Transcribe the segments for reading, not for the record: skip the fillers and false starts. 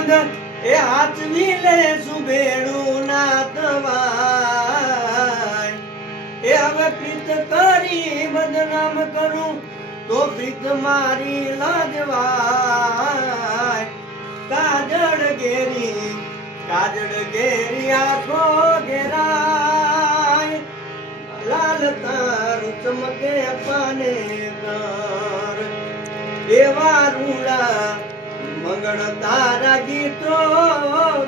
સંબંધ એ હાચવી લે સુબેડું ના દવાય એ હવે પ્રીત કરી બદનામ કરું તો પ્રીત મારી લાજવાય કાજળ ઘેરી આખો ઘેરાય લાલ તાર ચમકે પાને તાર એવા રૂડા મંગળ તારા ગીતો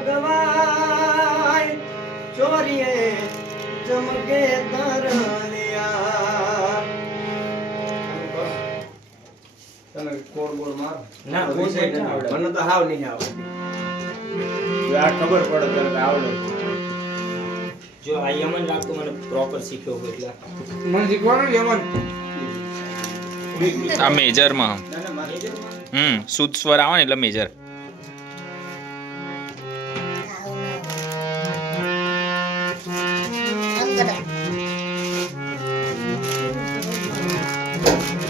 ગવાય ચોરીએ ચમકે તરલિયા તને કોડ બોલ માર ના કોઈ સાઈડ ના આવડે મને તો હાવ નહીં આવડે આ ખબર પડે તને આવડે જો આ યમન લાગતો મને પ્રોપર શીખ્યો હોય એટલે મને શીખવાનું યમન આ મેજર માં શુદ્ધ સ્વર આવે ને એટલે મેજર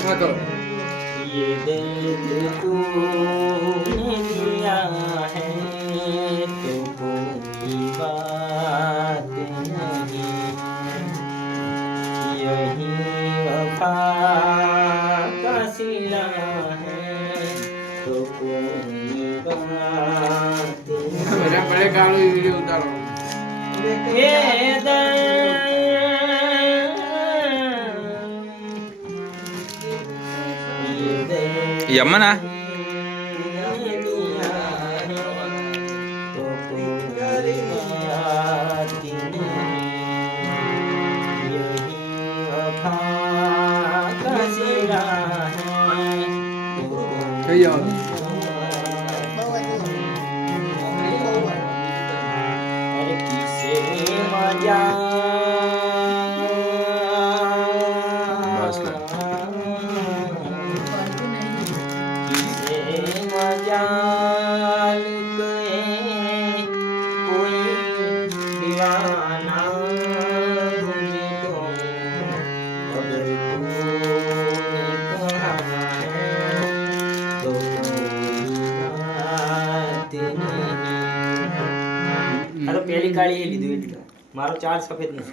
હા કરો ये दिल तूने दिया है तो कोई बात नहीं यही वफा का सिला है तो कोई बात બધા પડે કાળો વિડિયો ઉતારો યમન આ કઈ જાવ अरे किसे मजा बस ना। किसे मजाल के कोई दीवाना मुझे तो अगर तूने कहा है तो कोई बात नहीं। આ તો પેલી કાળી એ લીધું એટલે મારો ચાર સફેદ નથી